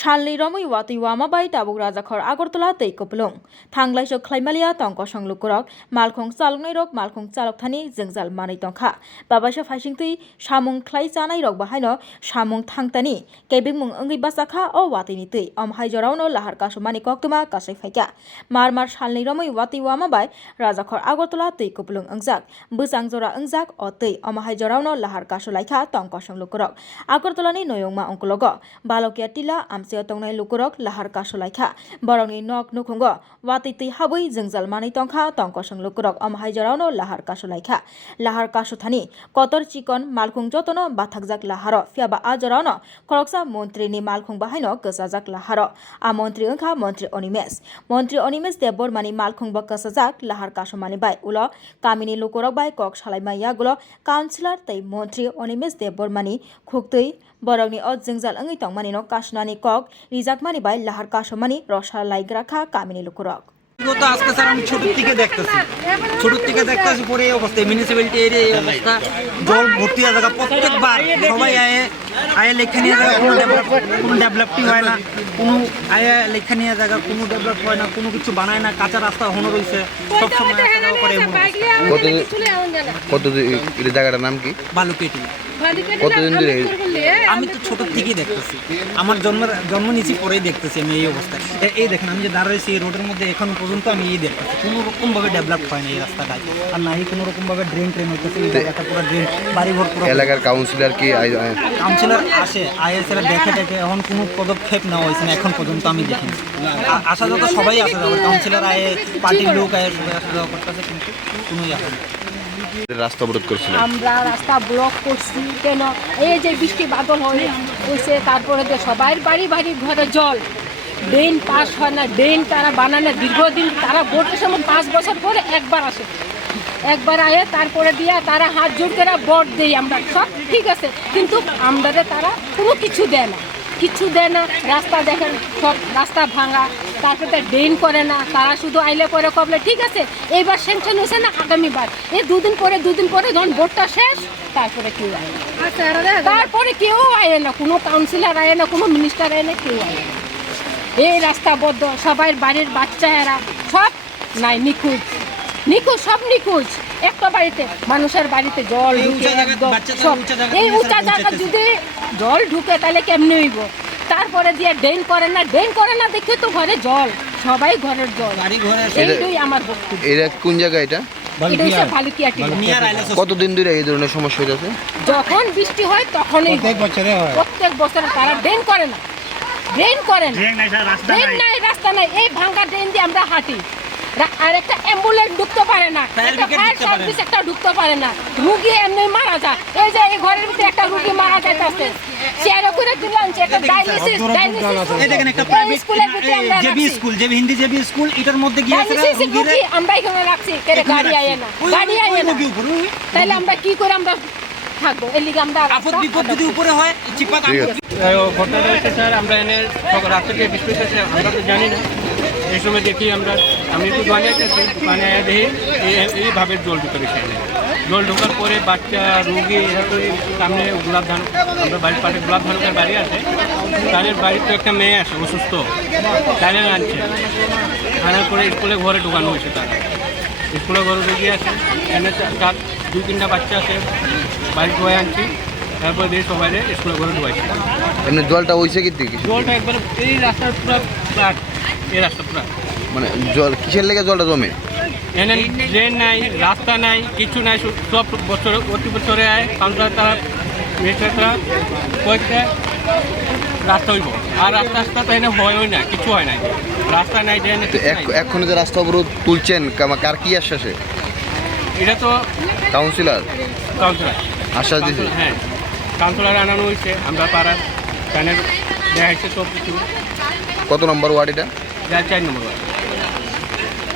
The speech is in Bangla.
সালনি রমই ওয়াতি ওয়ামাবাই টাবুক রাজাখর আগরতলা তৈ তৈকপলং থাংলাইসক খাইমালিয়া তঙ্ক সংলুকরক, মালখং চালংনাই রক মালখং চালক থানি জেংজাল মানি তংখা। বাবাসা ফাইসিং তুই সামুং খ্লাই চানাই রক বাহাইন সামুং থাংতানি। কেবিং মুং অঙ্গি বাসাখা ও ওয়াতিনি তুই অমহাই জরাউনো লাহার কাসমানি কক্তমা কাসাই ফাইকা। মার মার সালনি রমই ওয়াতি ওয়ামাবাই রাজাখর আগরতলা তৈ তৈকপলং অংজাক। বুজাং জরা অংজাক অ তৈ অমহাই জরাউনো লাহার কাসলাইখা তঙ্ক সংলুকরক। আগরতলানি নয়ংমা অঙ্কলগ বালকিয়া টিলা আম tangse tongnai lukorok lahar kasolai kha borokni nok nukhungo wati tui habui jengzal mani tongkha tongko song lukorok amhai jarano lahar kasolai kha lahar kasothani kotor chikon malkhung jotono bathakjak laharo fiaba ajarano koroksa মন্ত্রী নি মালখুং বাহাইন কসাজাক লাহার আ মন্ত্রী ওখা মন্ত্রী অনিমেশ মন্ত্রী অনিমেশ দেববর মানি মালখুং বা কসাজাক লাহার কাসো মানি বাই উল কামিনী লোকরক বাই কক সালাইমাইয়া গুলো কাউন্সিলর তাই মন্ত্রী অনিমেশ দেববর মানি খুকতৈ বরকনি অ জংজাল অঙি টংমানি ন কাসনানি ক no রিজাক মানে বাই, লাহার কাশমানি রসা লাইক রাখা, কামিনী lukurok বিগত আজকে আমি থেকে দেখতেছি। থেকে মিউনিসিপ্যালিটি জল ভর্তি প্রত্যেকবার সবাই আয়ে আয়ে লেখা নিয়ে জায়গা কোনো ডেভেলপ কোনো ডেভেলপই হয় না। কোনো আয়ে লেখা নিয়ে জায়গা কোনো ডেভেলপ হয় না কোনো কিছু বানায় না কাঁচা রাস্তা হনো রয়েছে। সবসময় আসা যাওয়া করে কত কত জায়গাটার নাম কি? বালুকেটি। কতদিন ধরে আমি তো ছোট থেকেই দেখতেছি। আমার জন্ম জন্ম নিয়েছি পরেই দেখতেছি আমি এই অবস্থায়। এই দেখেন আমি যে দাঁড়িয়েছি এই রোডের মধ্যে এখন পর্যন্ত আমি এই দেখতেছি। কোনো রকম ভাবে ডেভেলপ হয় না এই রাস্তাটায়। আর নাই কোনো রকম ভাবে ড্রেন ট্রেন হইতেছে এই জায়গাটা পুরো ড্রেন বাড়ি ঘর পুরো এলাকার কাউন্সিলর কি আই- কাউন্সিলর আসে আইএসএরা দেখে দেখে এখন কোনো পদক্ষেপ নেওয়া হয়েছে না এখন পর্যন্ত আমি দেখিনি। আসা যত সবাই আসে যাবে কাউন্সিলর আয়ে পার্টির লোক আয়ে সবাই আসা যাওয়া করতেছে কিন্তু কোনোই আসে না রাস্তা অবরোধ আমরা রাস্তা ব্লক করছি কেন? এই যে বৃষ্টি বাদল হয়ে হয়েছে তারপরে যে সবাই বাড়ি বাড়ি ঘরে জল। ড্রেন পাস হয় না ড্রেন তারা বানানো দীর্ঘদিন তারা ভোটের সময় পাঁচ বছর পরে একবার আসে। একবার আয়ে তারপরে দিয়া তারা হাত জোর করে ভোট দেই আমরা। সব ঠিক আছে কিন্তু আমাদের তারা কোনো কিছু দেয় না। কিছু দেয় না রাস্তা দেখেন সব রাস্তা ভাঙা তারপরে ড্রেন করে না তারা শুধু আইলে করে কবলে ঠিক আছে? এইবার স্যাংশন হয়েছে না আগামীবার। এই দুদিন পরে দুদিন পরে যখন ভোটটা শেষ তারপরে কেউ আয় না। তারপরে কেউ আয় না কোনো কাউন্সিলর আয় না কোনো মিনিস্টার আয় না কেউ আয় না। এই রাস্তা বদ্ধ সবাই বাড়ির বাচ্চা এরা সব নাই নিখোঁজ নিখোঁজ সব নিখোঁজ। একটা বাড়িতে মানুষের বাড়িতে জল ঢুকে একদম সব। এই উঁচা জায়গা যদি জল ঢুকে তাহলে কেমনি হইব? তারপরে দিয়ে ড্রেন করে না ড্রেন করে না দেখে তো ঘরে জল সবাই ঘরের জল। বাড়ি এইটাই আমার বক্তব্য। এটা কোন জায়গা এটা? কতদিন ধরে এই ধরনের সমস্যা হইতেছে যখন বৃষ্টি হয় তখনই প্রত্যেক বছরে তারা ড্রেন করে না। ড্রেন করে না। ড্রেন নাই রাস্তা নাই। এই ভাঙ্গা ড্রেন দিয়ে আমরা হাঁটি। আর একটা অ্যাম্বুলেন্স ঢুকতে পারে না। একটা ফায়ার ঢুকতে পারে সার্ভিস একটা ঢুকতে পারে না। রুগী এমনি মারা যায়। এই যে এই ঘরের ভিতরে একটা রুগী মারা যাইতেছে। চেয়ারে করে দিলাম যে একটা ডায়ালিসিস ডায়ালিসিস এই দেখেন একটা প্রাইভেট স্কুলের ভিতরে আমরা JB school JB Hindi JB school এটার মধ্যে ডায়ালিসিস রুগী আমরা এখানে রাখছি। কেন গাড়ি আয় না। গাড়ি আয় না। তাহলে আমরা কি করে আমরা থাকব? এর লিগে আমরা আপদ বিপদ যদি উপরে হয় চিপা ঠিক ঘটনা স্যার। আমরা এনে রাত্রে বৃষ্টি আমরা তো জানি না। এই সময় দেখি আমরা, আমি একটু বানিয়েছি মানে দেখি এই- এইভাবে জল ঢুকে এখানে। জল ঢোকার পরে বাচ্চা, রুগী, এরা তো সামনে গোলাপ ধান, আমরা বাড়ির পাশে গোলাপ ধানকের বাড়ি আছে। তাদের বাড়িতে একটা মেয়ে আছে, অসুস্থ। তাদের আনছে। আনার পরে স্কুলে ঘরে ঢোকানো হয়েছে তারা। স্কুলে ঘরে ঢুকিয়ে আছে, এনে তার দুই তিনটা বাচ্চা আছে বাড়ি ধোয়া আনছি। তারপরে দিয়ে সবাই স্কুলে ঘরে ঢুকাইছি এমনি জলটা হইছে কি দিকে জলটা একবার এই রাস্তার পুরো ফ্ল্যাট এই রাস্তা পুরো। মানে জল কিসের লেগে জলটা জমে? এনে ট্রেন নাই রাস্তা নাই কিছু নাই সব বছর প্রতি বছরে আয় কাউন্টার তারা মিনিস্টাররা কয়েকটা রাস্তা হইব। আর রাস্তা রাস্তা তো এনে হয়ও না কিছু হয় না রাস্তা নাই এক- এখন যে রাস্তা অবরোধ তুলছেন কার কি আশ্বাসে? এটা তো কাউন্সিলর? কাউন্সিলর। আশ্বাস দিছে। হ্যাঁ। কাউন্সিলর আনানো হয়েছে আমরা পাড়ার প্যানেল দেখাইছে সব কিছু কত নম্বর ওয়ার্ড এটা চার নম্বর ওয়ার্ড।